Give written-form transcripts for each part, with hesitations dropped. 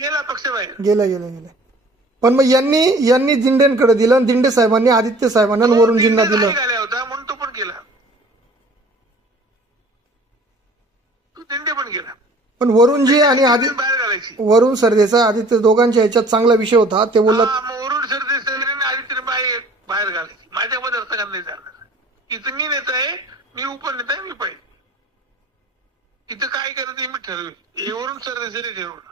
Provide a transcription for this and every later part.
गेला पक्ष बाहेर. गेलं. पण मग यांनी दिंडेंकडे दिलं आणि दिंडे साहेबांनी आदित्य साहेबांना वरुणजींना दिलं. होता म्हणून तो पण गेला, तो दिंडे पण गेला. पण वरुणजी आणि बाहेर घालायची. वरुण सरदेचा आदित्य दोघांच्या ह्याच्यात चांगला विषय होता. ते बोलत वरुण सरदेसाई आदित्य बाहेर घालायची. माझ्यामध्ये अर्थ नाही चालणार. इथं मी नेता आहे, मी उपनेता आहे, मी पाहिजे. इथं काय करायचं मी ठरवेल. हे वरुण सरदेसाईने ठरवलं.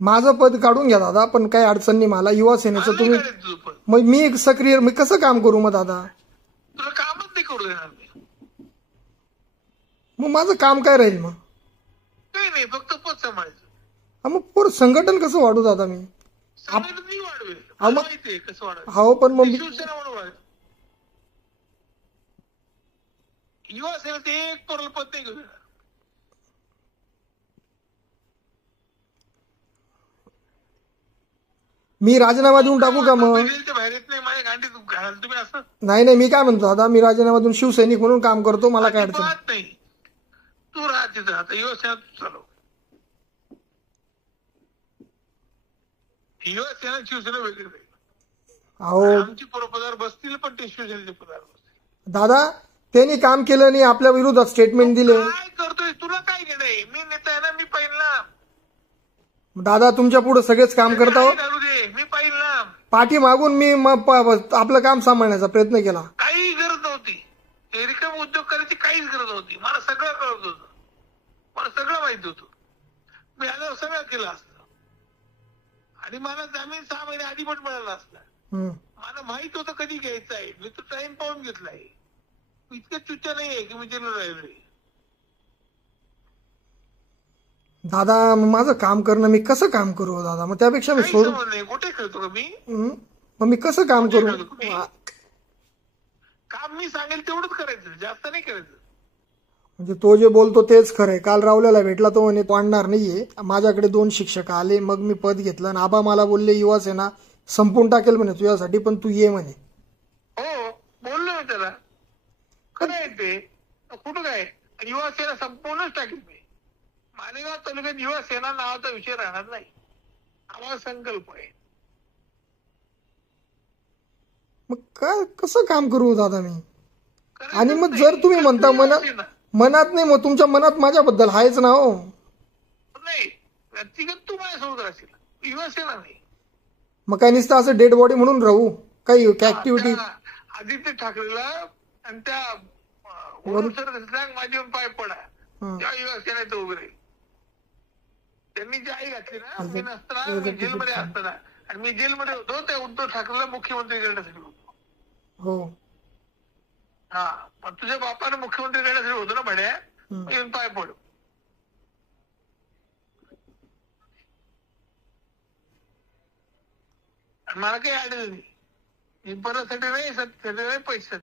माझं पद काढून घ्या दादा, पण काही अडचण नाही मला. युवा सेनेचं तुम्ही, मग मी एक सक्रिय, मी कसं काम करू मग दादा? तुला कामच नाही करू देणार मी. मग माझं काम काय राहील मग? काही नाही, फक्त पद सांभाळायचं. मग पोर संघटन कसं वाढू दादा मी? संघटन मी वाढवेल, माहितीये कसं वाढवेल. हो पण मग शिवसेना म्हणून युवा सेना ते एक पद नाही घेऊ देणार. मी राजीनामा देऊन टाकू का मग? बाहेर येत नाही माझ्या गांडीत घालाल तुम्ही असं. नाही मी काय म्हणतो दादा, मी राजीनामा देऊन शिवसैनिक म्हणून काम करतो, मला काय अडचण नाही. तू राहा तिथं, आता युवासेना तू चालव. युवासेना शिवसेना वेगळी नाही. आमची पदार बसतील पण ते शिवसेनेचे पदार बसतील. दादा त्यांनी काम केलं नाही, आपल्या विरोधात स्टेटमेंट दिले. काय करतोय, तुला काय घेणं? मी नेता आहे ना, मी पाहिल ना. दादा तुमच्या पुढे सगळेच काम करता. मी पाहिल ना. पाठी मागून मी आपलं काम सांभाळण्याचा प्रयत्न केला. काही गरज नव्हती. रिकाम उद्योग करायची काहीच गरज नव्हती. मला सगळं कळत होतं, मला सगळं माहिती होतं. मी आल्यावर सगळं केलं असतं आणि मला जामीन 6 महिने आधी पण मिळाला असता. मला माहित होतं कधी घ्यायचं आहे. मी तो टाइम पाहून घेतलाय. इतकं चुच्या नाहीये की मी जेलला राहिलोय. दादा माझं काम करणं, मी कसं काम करू दादा? मग त्यापेक्षा मी सोडून कुठे खेळतो का मी? मग मी कसं काम करू? काम मी सांगेल तेवढंच करायचं, जास्त नाही करायचं. म्हणजे तो जे बोलतो तेच खरंय. काल रावल्याला भेटला तो म्हणे तो आणणार नाहीये. माझ्याकडे 2 शिक्षक आले, मग मी पद घेतलं आणि आबा मला बोलले युवा सेना संपून टाकेल म्हणे तुझ्यासाठी, पण तू ये म्हणे. हो बोललो मी त्याला, खरं आहे ते. कुठं काय युवा सेना संपूर्णच टाकेल मी. मालेगाव तालुक्यात युवा सेना नावाचा विषय राहणार नाही. आम्हाला संकल्प आहे. मग काय कसं काम करू दादा मी? आणि मग जर तुम्ही म्हणता मनात नाही, मग तुमच्या मनात माझ्याबद्दल आहेच ना हो. नाही व्यक्तिगत तू माझ्यासोबत राहशील, युवा सेना नाही. मग काय नुसतं असं डेड बॉडी म्हणून राहू? काही ऍक्टिव्हिटी आदित्य ठाकरेला आणि त्या वरुण सर माझे पाय पडा त्या युवा सेनेत उभे राहील. त्यांनी जी आई घातली ना, मी नसताना, मी जेलमध्ये असताना, आणि मी जेलमध्ये होतो त्या उद्धव ठाकरेला मुख्यमंत्री करण्यासाठी होतो. हो पण तुझ्या बापाने मुख्यमंत्री करण्यासाठी होतो ना भड्या, येऊन पाय पड. मला काही अडचण नाही. मी परत साठी नाही पैसे